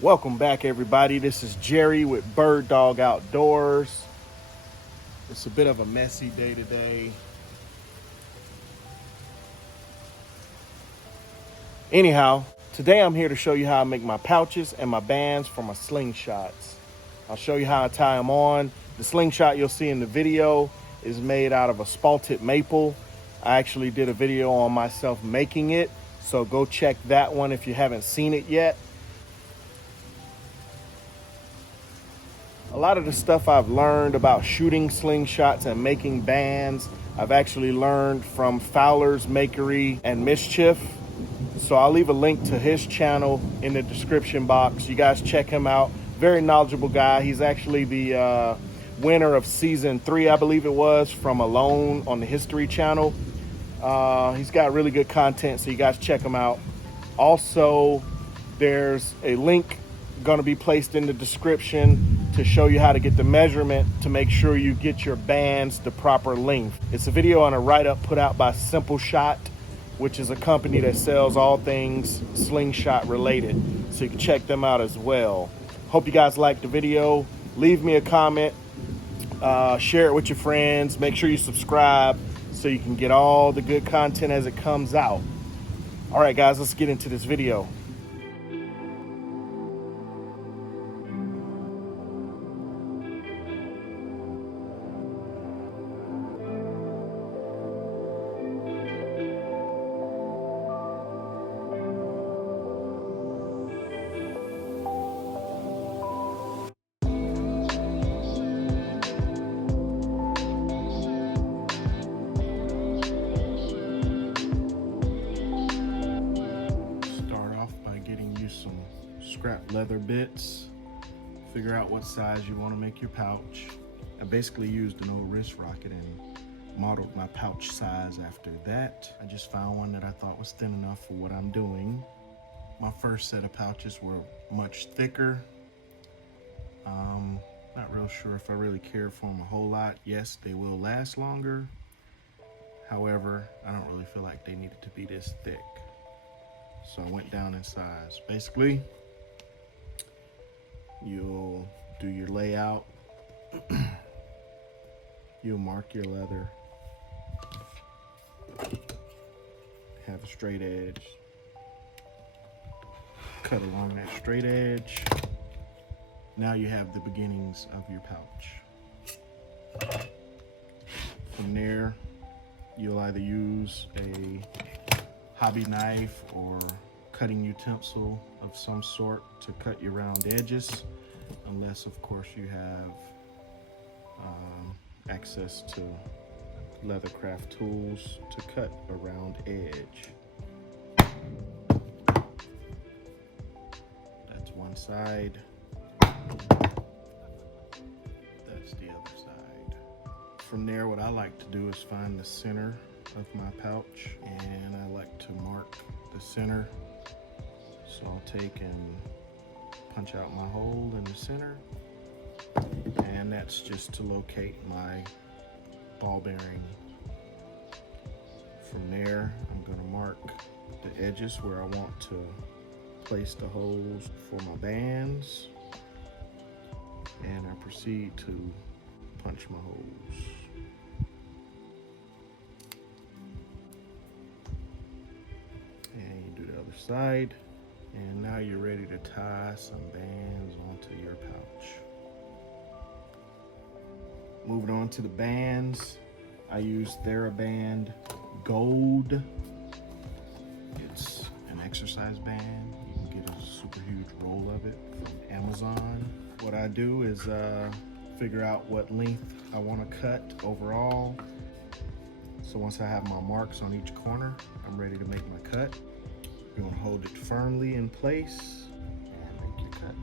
Welcome back, everybody. This is Jerry with Bird Dog Outdoors. It's a bit of a messy day today. Anyhow, today I'm here to show you how I make my pouches and my bands for my slingshots. I'll show you how I tie them on. The slingshot you'll see in the video is made out of a spalted maple. I actually did a video on myself making it, so go check that one if you haven't seen it yet. A lot of the stuff I've learned about shooting slingshots and making bands, I've actually learned from Fowler's Makery and Mischief. So I'll leave a link to his channel in the description box. You guys check him out. Very knowledgeable guy. He's actually the winner of season 3, I believe it was, from Alone on the History Channel. He's got really good content, so you guys check him out. Also, there's a link going to be placed in the description to show you how to get the measurement to make sure you get your bands the proper length. It's a video on a write-up put out by Simple Shot, which is a company that sells all things slingshot related. So you can check them out as well. Hope you guys liked the video. Leave me a comment, share it with your friends. Make sure you subscribe so you can get all the good content as it comes out. All right, guys, let's get into this video. Some scrap leather bits, figure out what size you want to make your pouch. I basically used an old wrist rocket and modeled my pouch size after that. I just found one that I thought was thin enough for what I'm doing. My first set of pouches were much thicker. Not real sure if I really care for them a whole lot. Yes, they will last longer. However, I don't really feel like they needed to be this thick. So I went down in size. Basically, you'll do your layout. You'll mark your leather. Have a straight edge. Cut along that straight edge. Now you have the beginnings of your pouch. From there, you'll either use a hobby knife or cutting utensil of some sort to cut your round edges, unless of course you have access to leathercraft tools to cut a round edge. That's one side. That's the other side. From there, what I like to do is find the center of my pouch, and I like to mark the center. So I'll take and punch out my hole in the center, and that's just to locate my ball bearing. From there, I'm going to mark the edges where I want to place the holes for my bands, and I proceed to punch my holes. And you do the other side, and now you're ready to tie some bands onto your pouch. Moving on to the bands, I use TheraBand Gold. It's an exercise band. You can get a super huge roll of it from Amazon. What I do is figure out what length I want to cut overall. So once I have my marks on each corner, I'm ready to make my cut. You want to hold it firmly in place and make your cut.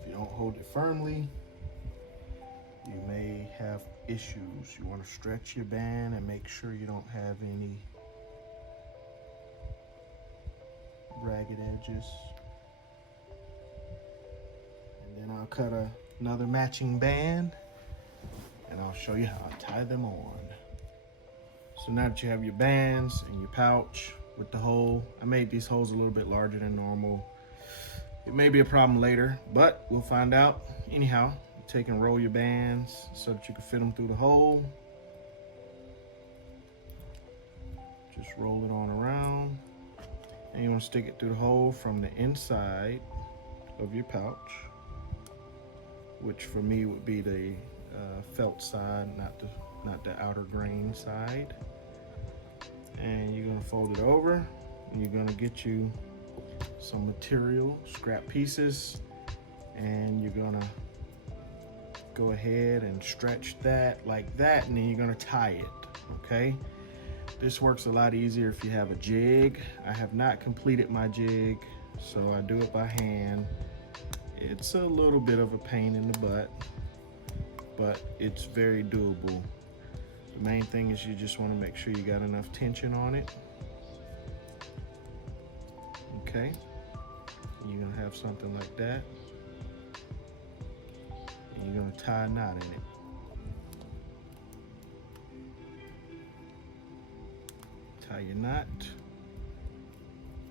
If you don't hold it firmly, you may have issues. You want to stretch your band and make sure you don't have any ragged edges. And then I'll cut another matching band, and I'll show you how I tie them on. So now that you have your bands and your pouch with the hole, I made these holes a little bit larger than normal. It may be a problem later, but we'll find out. Anyhow, take and roll your bands so that you can fit them through the hole. Just roll it on around. And you want to stick it through the hole from the inside of your pouch, which for me would be the felt side, not the outer grain side. And you're gonna fold it over, and you're gonna get you some material, scrap pieces, and you're gonna go ahead and stretch that like that, and then you're gonna tie it, okay? This works a lot easier if you have a jig. I have not completed my jig, so I do it by hand. It's a little bit of a pain in the butt, but it's very doable. The main thing is you just want to make sure you got enough tension on it. Okay, you're gonna have something like that, and you're gonna tie a knot in it. Tie your knot.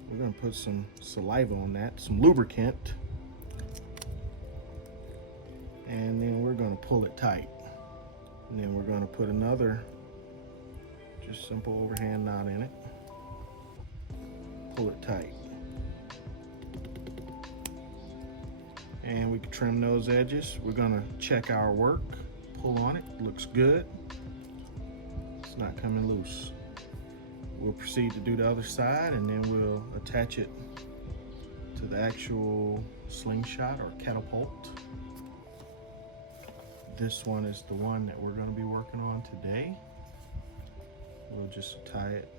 We're gonna put some saliva on that, some lubricant, and then we're gonna pull it tight. And then we're gonna put another just simple overhand knot in it. Pull it tight. And we can trim those edges. We're gonna check our work, pull on it, looks good. It's not coming loose. We'll proceed to do the other side, and then we'll attach it to the actual slingshot or catapult. This one is the one that we're gonna be working on today. We'll just tie it,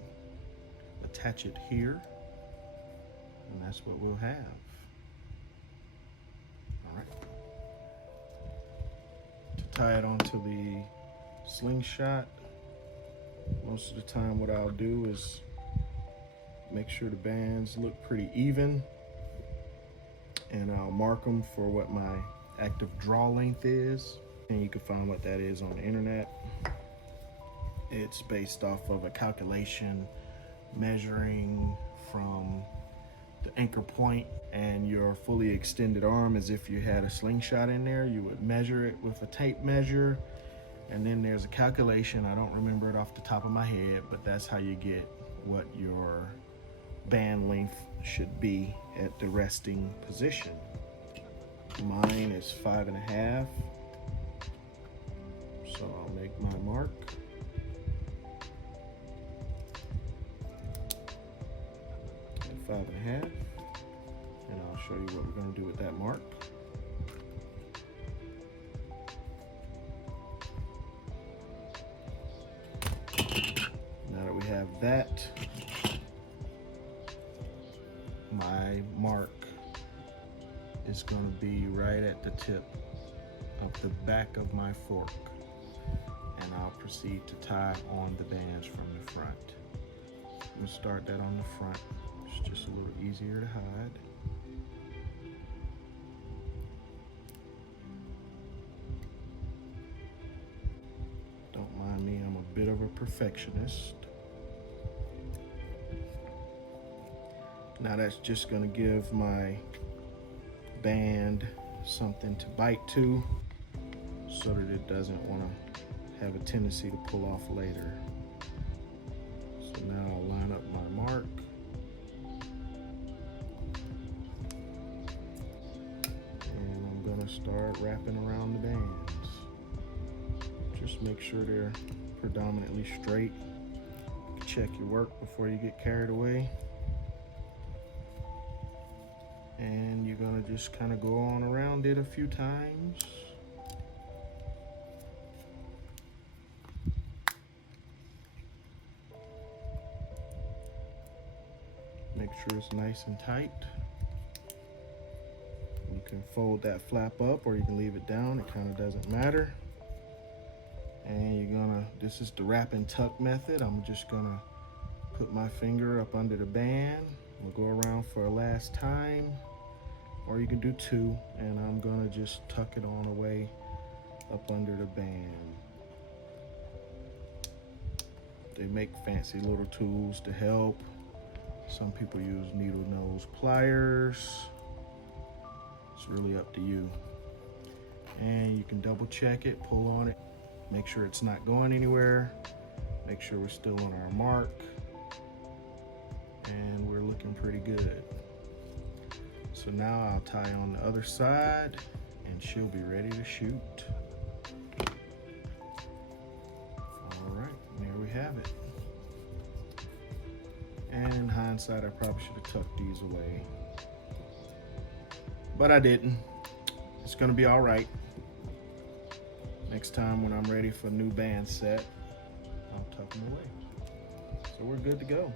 attach it here, and that's what we'll have. All right. To tie it onto the slingshot, most of the time what I'll do is make sure the bands look pretty even, and I'll mark them for what my active draw length is. And you can find what that is on the internet. It's based off of a calculation measuring from the anchor point and your fully extended arm, as if you had a slingshot in there. You would measure it with a tape measure, and then there's a calculation. I don't remember it off the top of my head, but that's how you get what your band length should be at the resting position. Mine is 5.5. So I'll make my mark. At 5.5. And I'll show you what we're going to do with that mark. Now that we have that, my mark is going to be right at the tip of the back of my fork. And I'll proceed to tie on the bands from the front. I'm gonna start that on the front. It's just a little easier to hide. Don't mind me, I'm a bit of a perfectionist. Now that's just gonna give my band something to bite to, so that it doesn't want to have a tendency to pull off later. So now I'll line up my mark. And I'm gonna start wrapping around the bands. Just make sure they're predominantly straight. Check your work before you get carried away. And you're gonna just kind of go on around it a few times. Make sure it's nice and tight. You can fold that flap up or you can leave it down, it kind of doesn't matter. And you're gonna, this is the wrap and tuck method. I'm just gonna put my finger up under the band. We'll go around for a last time, or you can do two, and I'm gonna just tuck it on away up under the band. They make fancy little tools to help. Some people use needle nose pliers. It's really up to you. And you can double check it, pull on it, make sure it's not going anywhere, make sure we're still on our mark, and we're looking pretty good. So now I'll tie on the other side and she'll be ready to shoot. All right, there we have it. And in hindsight, I probably should have tucked these away, but I didn't. It's gonna be all right. Next time when I'm ready for a new band set, I'll tuck them away. So we're good to go.